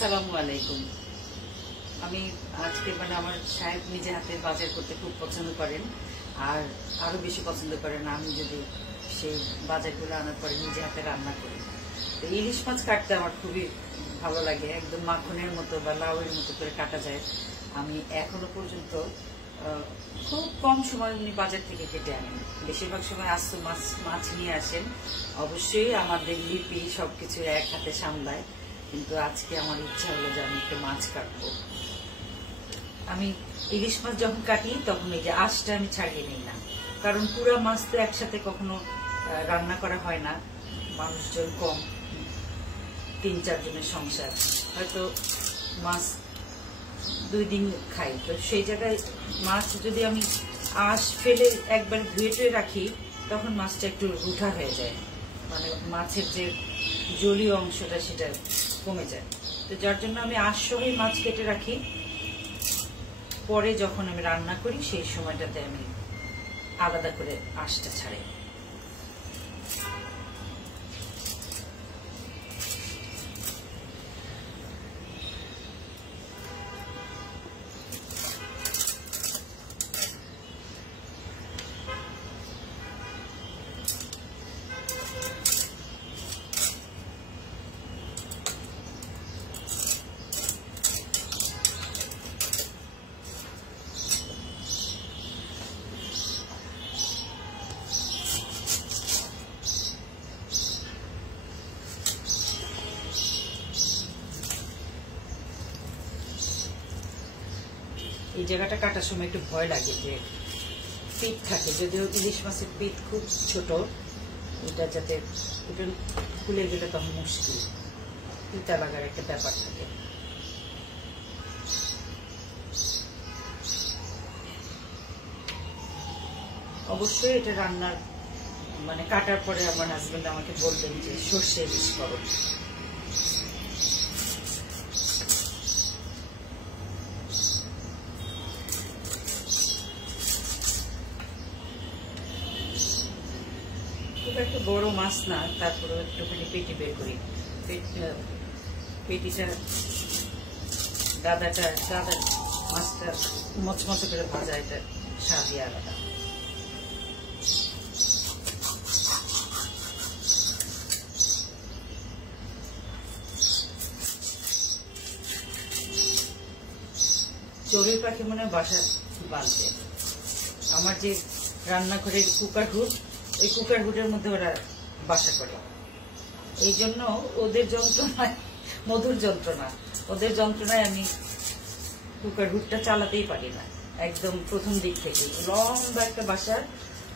আসসালামু আলাইকুম। আমি আজকে আমার সাহেব নিজে হাতে বাজার করতে খুব পছন্দ করেন, আর আরো বেশি পছন্দ করেন আমি যদি সেই বাজারগুলো আনার পরে নিজে হাতে রান্না করি। তো ইলিশ মাছ কাটতে আমার খুবই ভালো লাগে, একদম মাখনের মতো বা লাউয়ের মতো করে কাটা যায়। আমি এখনো পর্যন্ত খুব কম সময় উনি বাজার থেকে কেটে আনেন, বেশিরভাগ সময় আস্ত মাছ নিয়ে আসেন। অবশ্যই আমাদের লিপি সবকিছু এক হাতে সামলায়, কিন্তু আজকে আমার ইচ্ছা হলো যে আমি একটু মাছ কাটবো। আমি ইলিশ মাছ যখন কাটি তখন এই যে আঁশটা আমি ছাড়িয়ে নিই না, কারণ পুরো মাছ তো একসাথে কখনো রান্না করা হয় না, মানুষজন কম, 3-4 জনের সংসার, হয়তো মাছ 2 দিন খাই। তো সেই জায়গায় মাছ যদি আমি আঁশ ফেলে একবার ধুয়ে টুয়ে রাখি তখন মাছটা একটু রুঠা হয়ে যায়, মাছের যে জলীয় অংশটা সেটা কমে যায়। তো যার জন্য আমি আঁশ সহই মাছ কেটে রাখি, পরে যখন আমি রান্না করি সেই সময়টাতে আমি আলাদা করে আঁশটা ছাড়াই। এই জায়গাটা কাটার সময় একটু ভয় লাগে যে পিঠ থাকে, যদিও ইলিশ মাছের পিঠ খুব ছোট, এটা যাতে একটু খুলে গেলে তখন মুশকিল, পিতা লাগার একটা ব্যাপার থাকে। অবশ্যই এটা রান্নার কাটার পরে আমার হাজবেন্ড আমাকে বলবেন যে সর্ষে ইলিশ করো। একটা বড় মাছ না, তারপরে একটুখানি পেটি বের করি, পেটিটা দাদা মাছটা মচমচে করে ভাজা, এটা স্বাদই আলাদা। চড়ুই পাখি মনে হয় বাসা বাঁধবে। আমার যে রান্নাঘরের কুকার হুড, ওই কুকার হুডের মধ্যে ওরা বাসা করে, এই জন্য ওদের যন্ত্রণায়, মধুর যন্ত্রণা, ওদের যন্ত্রণায় আমি কুকার হুডটা চালাতেই পারি না। একদম প্রথম দিক থেকে লম্বা একটা বাসা,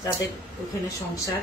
তাদের ওখানে সংসার।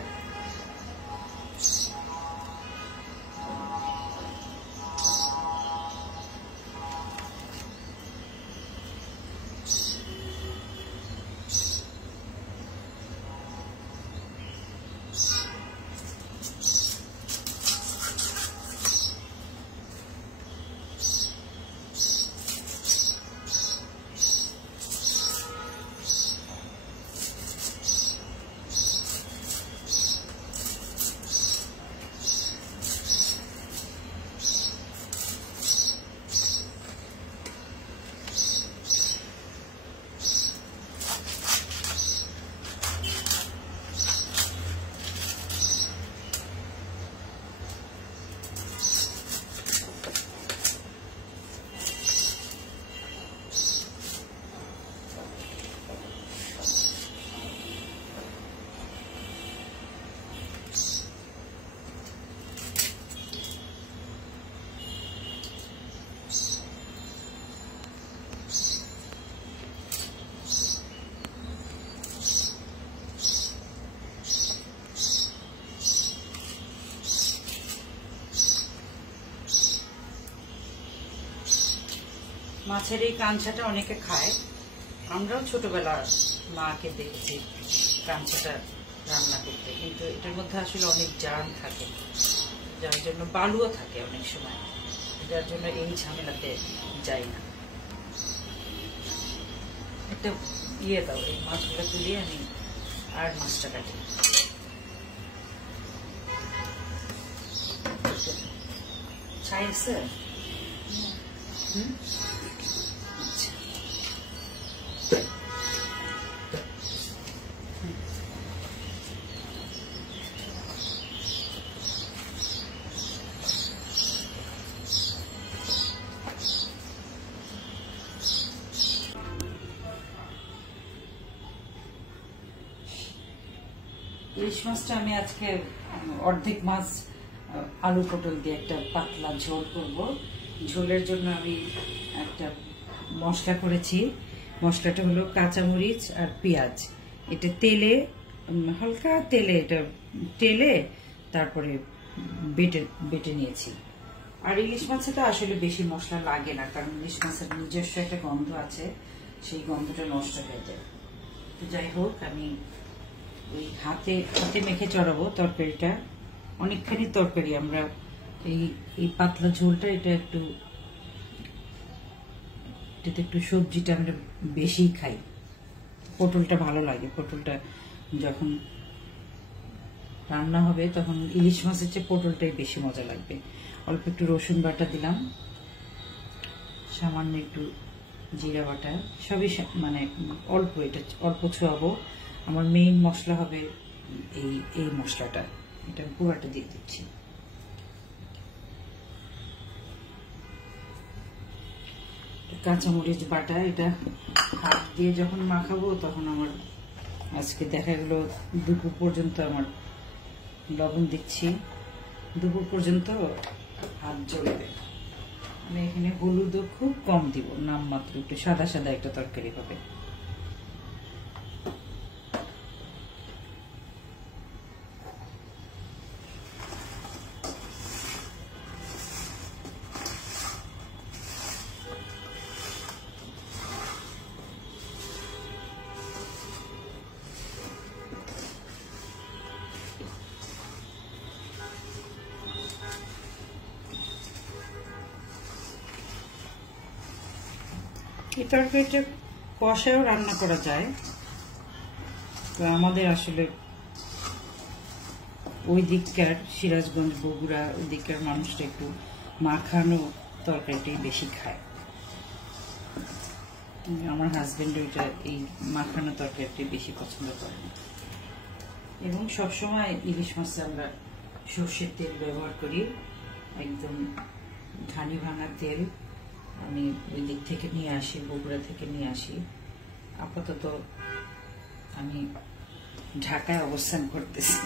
মাছের এই কাঁচাটা অনেকে খায়, আমরাও ছোটবেলা মাকে দেখেছি কাঁচাটা রান্না করতে, কিন্তু এটার মধ্যে আসলে অনেক জান থাকে, যার জন্য বালুও থাকে অনেক সময়, যার জন্য এই ঝামেলাতে যাই না। একটা দাও, এই মাছগুলো তুলিয়ে আমি আর মাছটা কাটি। ছাই আছে ইলিশ মাছটা আমি আজকে অর্ধেক মাছ আলু পটল দিয়ে একটা পাতলা ঝোল করব। ঝোলের জন্য আমি একটা মশলা করেছি। মশলাটা হলো কাঁচামরিচ আর পেঁয়াজ। এটা তেলে, হালকা তেলে এটা তেলে তারপরে বেটে নিয়েছি। আর ইলিশ মাছে তো আসলে বেশি মশলা লাগে না, কারণ ইলিশ মাছের নিজস্ব একটা গন্ধ আছে, সেই গন্ধটা নষ্ট হয়ে যায়। তো যাই হোক, আমি ওই হাতে মেখে চড়াবো তরকারিটা। অনেকখানি তরকারি, আমরা এই পাতলা ঝোলটা এটাতে একটু সবজিটা আমরা বেশি খাই। পটলটা ভালো লাগে, পটলটা যখন রান্না হবে তখন ইলিশ মাছের চেয়ে পটলটাই বেশি মজা লাগবে। অল্প একটু রসুন বাটা দিলাম, সামান্য একটু জিরা বাটা, সবই মানে অল্প, এটা অল্প ছোঁয়াবো। আমার মেইন মশলা হবে এই মশলাটা, এটা পুরাটা দিয়ে দিচ্ছি। কাঁচামরিচ বাটা, এটা হাত দিয়ে যখন মাখাবো তখন আমার আজকে দেখা গেল দুপুর পর্যন্ত আমার লবণ দিচ্ছি, দুপুর পর্যন্ত হাত জ্বলবে। আমি এখানে হলুদও খুব কম দিব, নামমাত্র, একটু সাদা সাদা একটা তরকারি হবে। এই তরকারিটা কষায়ও রান্না করা যায়, তো আমাদের আসলে ওই দিককার সিরাজগঞ্জ, বগুড়া ওই দিককার মানুষটা একটু মাখানো তরকারিটাই বেশি খায়। আমার হাজবেন্ড ওইটা এই মাখানো তরকারিটাই বেশি পছন্দ করে। এবং সবসময় ইলিশ মাছে আমরা সর্ষের তেল ব্যবহার করি, একদম ঘানি ভাঙা তেল। আমি ওই দিক থেকে নিয়ে আসি, বগুড়া থেকে নিয়ে আসি। আপাতত আমি ঢাকায় অবস্থান করতেছি।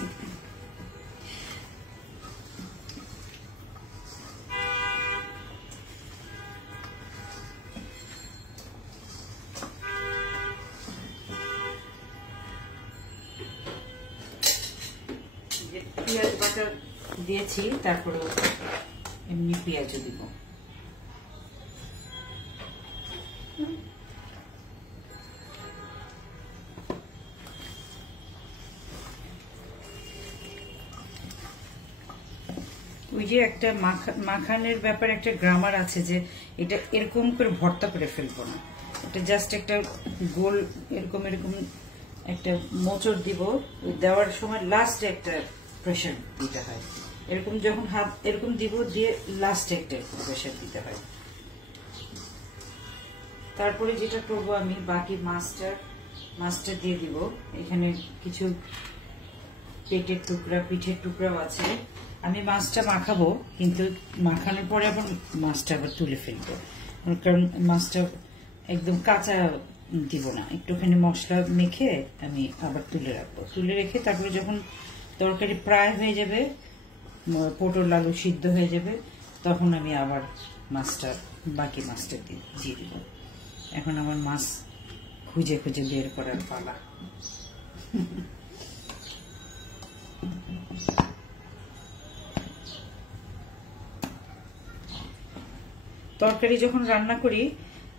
পেঁয়াজ বাটা দিয়েছি, তারপরে এমনি পেঁয়াজও দিব। ওই যে একটা মাখানের ব্যাপারে একটা গ্রামার আছে যে এটা এরকম করে ভর্তা করে ফেলবো না, এটা জাস্ট একটা গোল এরকম একটা মোচড় দিব। ওই দেওয়ার সময় লাস্টে একটা প্রেশার দিতে হয়, এরকম যখন হাত এরকম দিব দিয়ে লাস্টে একটা প্রেশার দিতে হয়। তারপরে যেটা করবো, আমি বাকি মাছটা দিয়ে দিব। এখানে কিছু পেটের টুকরা, পিঠের টুকরাও আছে। আমি মাছটা মাখাবো, কিন্তু মাখানোর পরে আবার মাছটা আবার তুলে ফেলবো, কারণ মাছটা একদম কাঁচা দিব না, একটুখানি মশলা মেখে আমি আবার তুলে রাখবো। তুলে রেখে তারপরে যখন তরকারি প্রায় হয়ে যাবে, পটল আলু সিদ্ধ হয়ে যাবে, তখন আমি আবার বাকি মাছটা দিয়ে দিব। এখন আমার মাছ খুঁজে বের করার পালা। তরকারি যখন রান্না করি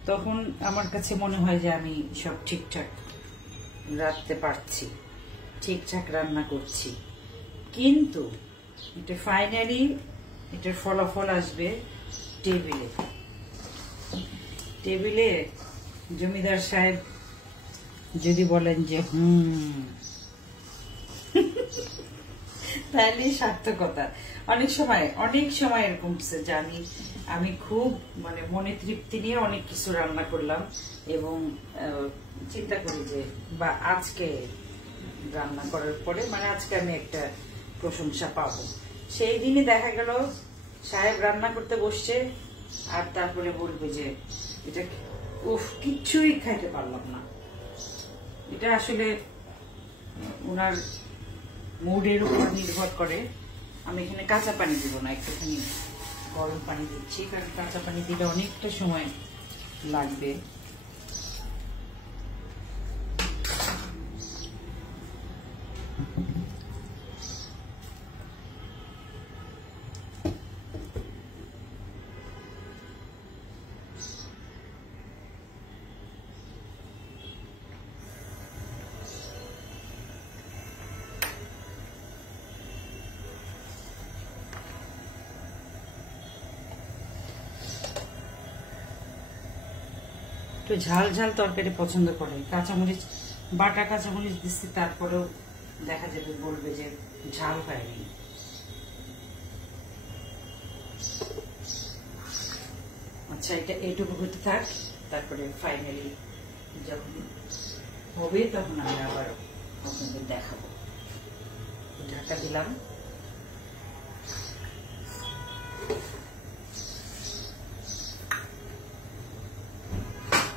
তখন আমার কাছে মনে হয় যে আমি সব ঠিকঠাক রাখতে পারছি, ঠিকঠাক রান্না করছি, কিন্তু এটা ফাইনালি এটার ফলাফল আসবে টেবিলে। জমিদার সাহেব যদি বলেন যে তাহলেই সার্থকতা। অনেক সময় এরকম যে আমি খুব মানে মনে তৃপ্তি নিয়ে অনেক কিছু রান্না করলাম এবং চিন্তা করি যে বা আজকে রান্না করার পরে মানে আজকে আমি একটা প্রশংসা পাবো। সেই দিনই দেখা গেল সাহেব রান্না করতে বসছে আর তারপরে বলবে যে এটা কিচ্ছুই খাইতে পারলাম না। এটা আসলে ওনার মুডের উপর নির্ভর করে। আমি এখানে কাঁচা পানি দিব না, একটুখানি গরম পানি দিচ্ছি, কারণ কাঁচা পানি দিলে অনেকটা সময় লাগবে। একটু ঝাল ঝাল তরকারি পছন্দ করে, কাঁচামরিচ বাটা কাঁচামরিচ দিচ্ছি, তারপরেও দেখা যাবে বলবে যে ঝাল হয়নি। আচ্ছা, এটা এইটুকু হতে থাক, তারপরে ফাইনালি যখন হবে তখন আমি আবার আপনাদের দেখাবো। ঢাকা দিলাম।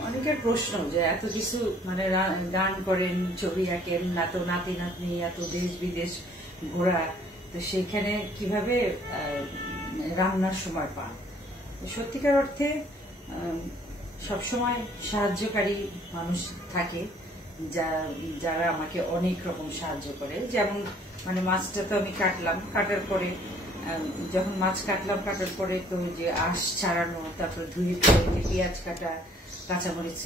অনেকের প্রশ্ন যে এত কিছু মানে গান করেন, ছবি আঁকেন, নাতি নাতনি, এত দেশ বিদেশ ঘোরা, তো সেখানে কিভাবে রান্নার সময় পান? সত্যিকার অর্থে সবসময় সাহায্যকারী মানুষ থাকে যারা আমাকে অনেক রকম সাহায্য করে। যেমন মানে মাছটা তো আমি কাটার পরে যখন মাছ কাটার পরে তো যে আঁশ ছাড়ানো, তারপরে ধুয়ে পেঁয়াজ কাটা, কাঁচামরিচ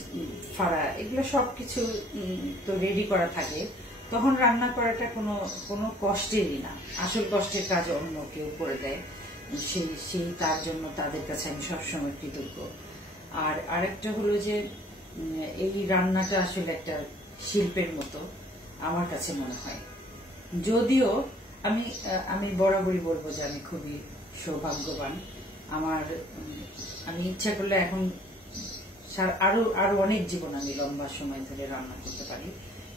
ফাড়া, এগুলো সবকিছু তো রেডি করা থাকে। তখন রান্না করাটা কোনো কষ্টেরই না। আসল কষ্টের কাজ অন্য কেউ করে দেয়, সেই তার জন্য তাদের কাছে আমি সবসময় কৃতজ্ঞ। আর আরেকটা হলো যে এই রান্নাটা আসলে একটা শিল্পের মতো আমার কাছে মনে হয়। যদিও আমি বরাবরই বলবো যে আমি খুবই সৌভাগ্যবান। আমি ইচ্ছা করলে এখন আরো অনেক জীবন আমি লম্বা সময় ধরে রান্না করতে পারি,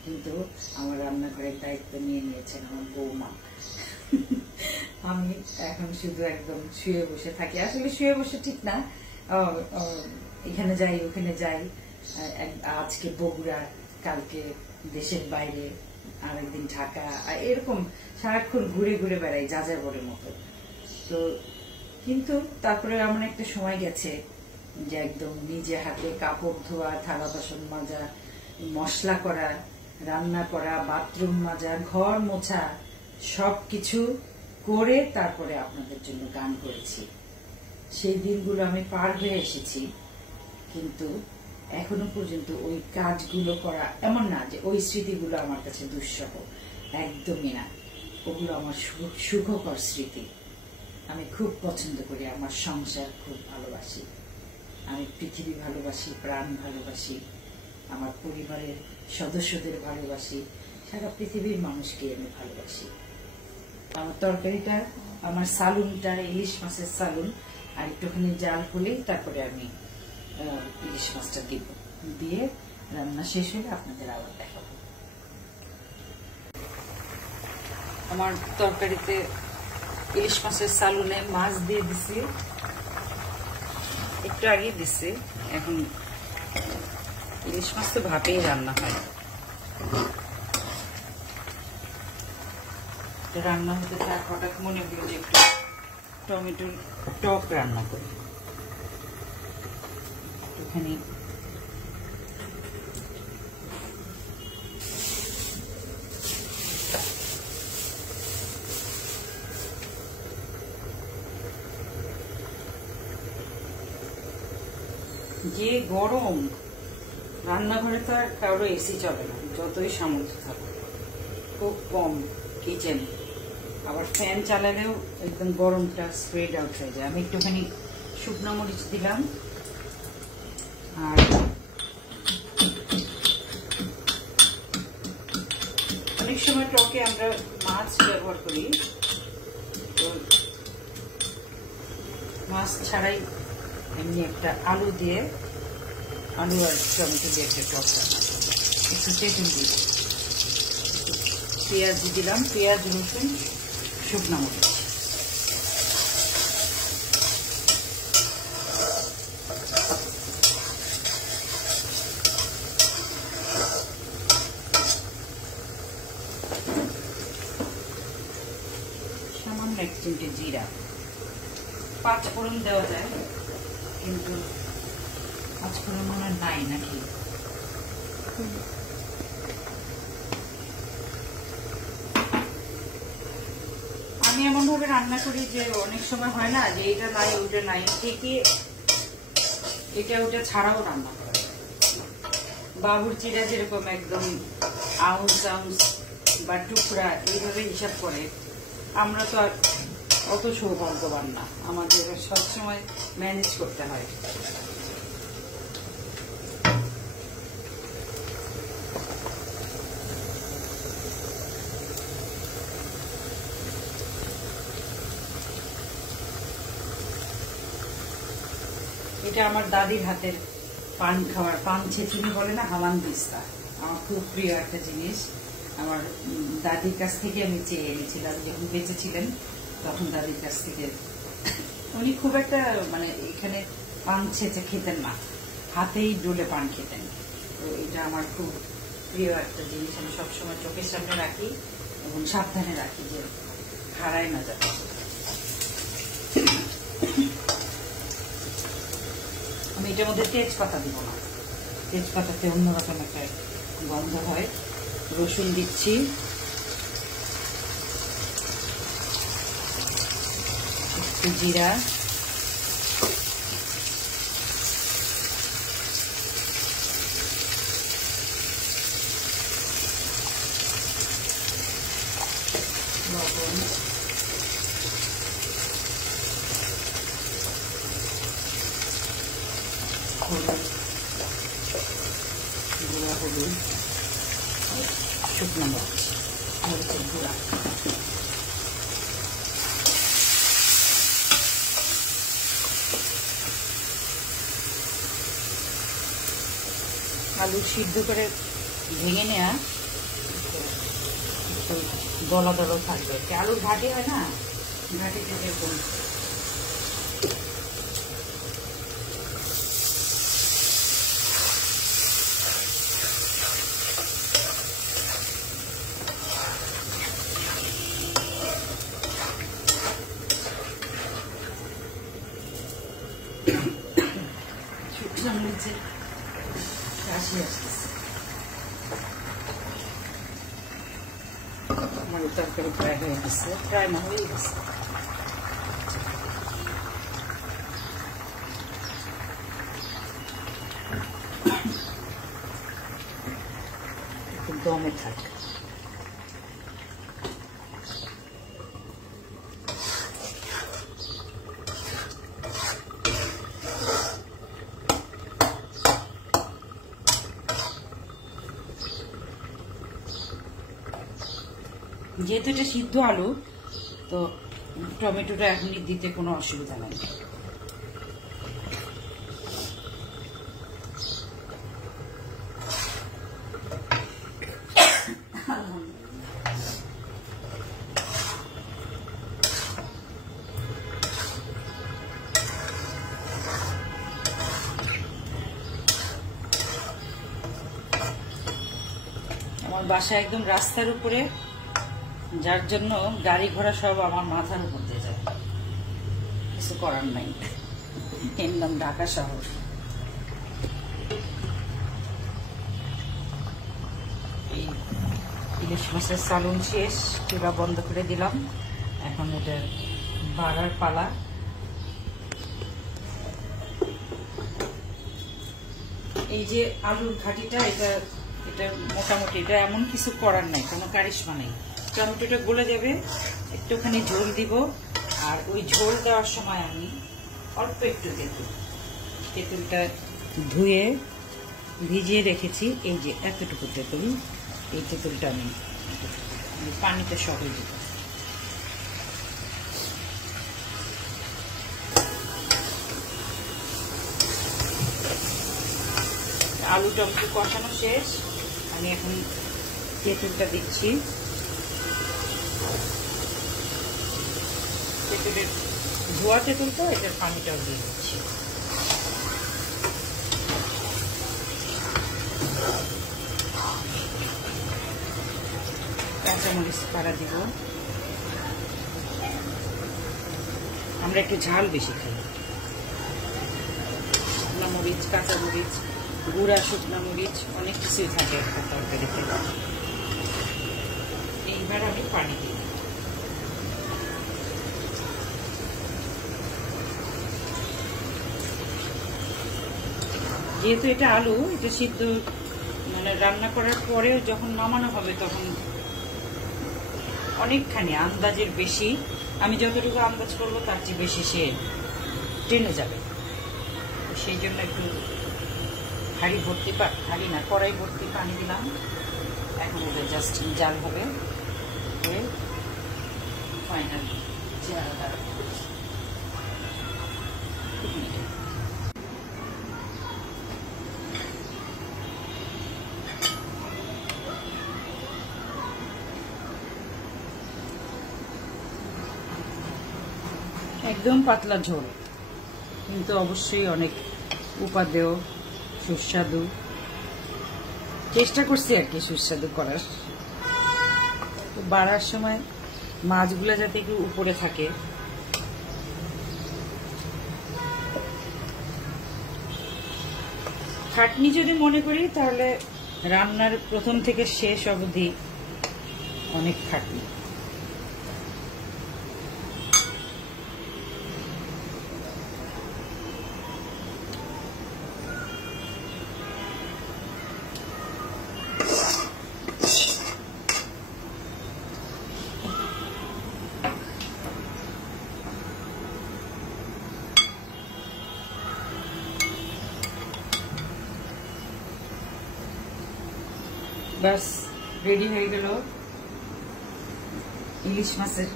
কিন্তু আমার রান্নাঘরের দায়িত্ব নিয়ে নিয়েছেন আমার বৌমা। আমি এখন শুধু একদম শুয়ে বসে থাকি। আসলে শুয়ে বসে ঠিক না, এখানে যাই ওখানে যাই, আজকে বগুড়া, কালকে দেশের বাইরে, আরেকদিন ঢাকা, এরকম সারাক্ষণ ঘুরে ঘুরে বেড়াই যাযাবরের মতো। তো কিন্তু তারপরে এমন একটা সময় গেছে যে একদম নিজে হাতে কাপড় ধোয়া, থালা বাসন মাজা, মশলা করা, রান্না করা, বাথরুম মাজা, ঘর মোছা, সবকিছু করে তারপরে আপনাদের জন্য গান করেছি। সেই দিনগুলো আমি পার হয়ে এসেছি, কিন্তু এখনো পর্যন্ত ওই কাজগুলো করা এমন না যে ওই স্মৃতিগুলো আমার কাছে দুঃসহ, একদমই না। ওগুলো আমার সুখকর স্মৃতি। আমি খুব পছন্দ করি, আমার সংসার খুব ভালোবাসি, আমি পৃথিবী ভালোবাসি, প্রাণ ভালোবাসি, আমার পরিবারের সদস্যদের ভালোবাসি, সারা পৃথিবীর মানুষকে আমি ভালোবাসি। আমার তরকারিটা, আমার সালুনটা ইলিশ মাছের সালুন, আর একটুখানি জাল হলেই তারপরে আমি ইলিশ মাছটা দিয়ে রান্না শেষ হলে আপনাদের আবার দেখাবো। আমার তরকারিতে ইলিশ মাছের সালুনে মাছ দিয়ে দিছি, একটু আগে দিছি। এখন ইলিশ মাছ তো ভাপেই রান্না হয়, রান্না হতে থাক। হঠাৎ মনে হলো যে একটু টমেটোর টক রান্না করি। একটুখানি যে গরম, রান্নাঘরে তো আর কারো এসি চলে না, যতই সামর্থ্য থাকে, খুব কম কিচেন। আবার ফ্যান চালালেও একদম গরমটা স্প্রেড আউট হয়ে যায়। আমি একটুখানি শুকনো মরিচ দিলাম, আর অনেক সময় টকে আমরা মাছ ব্যবহার করি, তো মাছ ছাড়াই এমনি একটা আলু দিয়ে, আলু আর টমেটো দিয়ে একটা টক রান্না করবো। একটু তেঁতুল দিব, পেঁয়াজ দিলাম, পেঁয়াজ রসুন শুকনো মরিচ। সামান্য 1 চিমটে জিরা, 5 ফোড়ন দেওয়া যায়, কিন্তু 5 ফোড়ন মনে হয় নাই নাকি। আমি এমন ভাবে রান্না করি যে অনেক সময় হয় না যে এটা নাই ওটা নাই, থেকে এটা ওটা ছাড়াও রান্না করে। বাবুর্চিরা যেরকম একদম আউন্স আউন্স বা টুকরা এইভাবে হিসাব করে, আমরা তো আর অত সৌভাগ্যবান না, আমাদের সবসময় ম্যানেজ করতে হয়। এটা আমার দাদির হাতের পান খাওয়ার, পান ছেঁচুনি বলে না, হামান দিস্তা, আমার খুব প্রিয় একটা জিনিস। আমার দাদির কাছ থেকে আমি চেয়ে এনেছিলাম, যখন বেঁচে ছিলেন তখন দাদির কাছ থেকে। উনি খুব একটা মানে এখানে পান ছেঁচে খেতেন না, হাতেই ডলে পান খেতেন। তো এটা আমার খুব প্রিয় একটা জিনিস, আমি সবসময় চোখের সামনে রাখি এবং সাবধানে রাখি যে হারায় না যাবে। আমি এটার মধ্যে তেজপাতা দিব না, তেজপাতাতে অন্যরকম একটা গন্ধ হয়। রসুন দিচ্ছি, একটু জিরা, লবণ, হলুদ, গুঁড়া হলুদ, শুকনো মরিচ, মরিচের গুঁড়া। আলু সিদ্ধ করে ভেঙে নেওয়া, একটু দলা দলা থাকবে। আলুর ঘাটি হয় না, ঘাটিতে যেরকম শুকনো মরিচের কাশি আসতেছে। আমার তরকারি প্রায় হয়ে গেছে, প্রায় না হয়ে গেছে। একটু দমে থাক। যেহেতু এটা সিদ্ধ আলু, তো টমেটোটা এখনই দিতে কোনো অসুবিধা নেই। আমার বাসা একদম রাস্তার উপরে, যার জন্য গাড়ি ঘোড়া সব আমার মাথার উপর দিয়ে যায়, কিছু করার নাই। এর নাম ঢাকা শহর। এই ইলিশ মাছের চালন শেষ, চুলা বন্ধ করে দিলাম, এখন এটা বাড়ার পালা। এই যে আলুর ঘাটিটা, এটা এটা মোটামুটি, এটা এমন কিছু করার নাই, কোনো কারিশমা নেই। টমেটোটা গলে যাবে, একটুখানি ঝোল দিব, আর ওই ঝোল দেওয়ার সময় আমি অল্প একটু তেঁতুলটা ধুয়ে ভিজিয়ে রেখেছি, এই যে এতটুকু তেঁতুল, এই তেঁতুলটা আমি পানিতে সবই দিব। আলু টমেটো কষানো শেষ, আমি এখন তেঁতুলটা দিচ্ছি। তেঁতুলের ধোয়া তেঁতুল তো, এটার পানিটাও দিয়ে দিচ্ছি। কাঁচামরিচ পাড়া দিব, আমরা একটু ঝাল বেশি খাই। শুকনা মরিচ, কাঁচামরিচ, গুঁড়া শুকনা মরিচ, অনেক কিছুই থাকে একটা তরকারিতে। এইবার আমি পানি দিই। যেহেতু এটা আলু, এটা সিদ্ধ মানে রান্না করার পরেও যখন নামানো হবে তখন অনেকখানি আন্দাজের বেশি, আমি যতটুকু আন্দাজ করবো তার চেয়ে বেশি সে টেনে যাবে। সেই জন্য একটু হাঁড়ি ভর্তি হাঁড়ি না, কড়াই ভর্তি পানি দিলাম। এখন এটা জাস্ট জাল হবে, ফাইনাল চেহারা। একদম পাতলা ঝোল, কিন্তু অবশ্যই অনেক উপাদেয়, সুস্বাদু। চেষ্টা করছি আর কি সুস্বাদু করার। তো বাড়ার সময় মাছগুলো যাতে একটু উপরে থাকে। খাটনি যদি মনে করি তাহলে রান্নার প্রথম থেকে শেষ অবধি অনেক খাটনি। বাস রেডি হয়ে গেল ইলিশ মাছের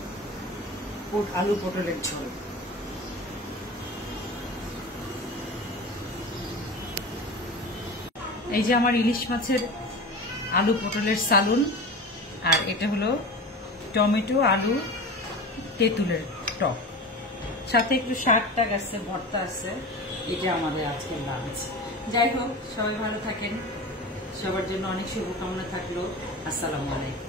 আলু পটলের ঝোল। এই যে আমার ইলিশ মাছের আলু পটলের সালুন, আর এটা হলো টমেটো আলু তেঁতুলের টক, সাথে একটু শাক টাক আছে, ভর্তা আছে। এটা আমাদের আজকের লাঞ্চ। যাই হোক, সবাই ভালো থাকেন, সবার জন্য অনেক শুভকামনা থাকলো। আসসালামু আলাইকুম।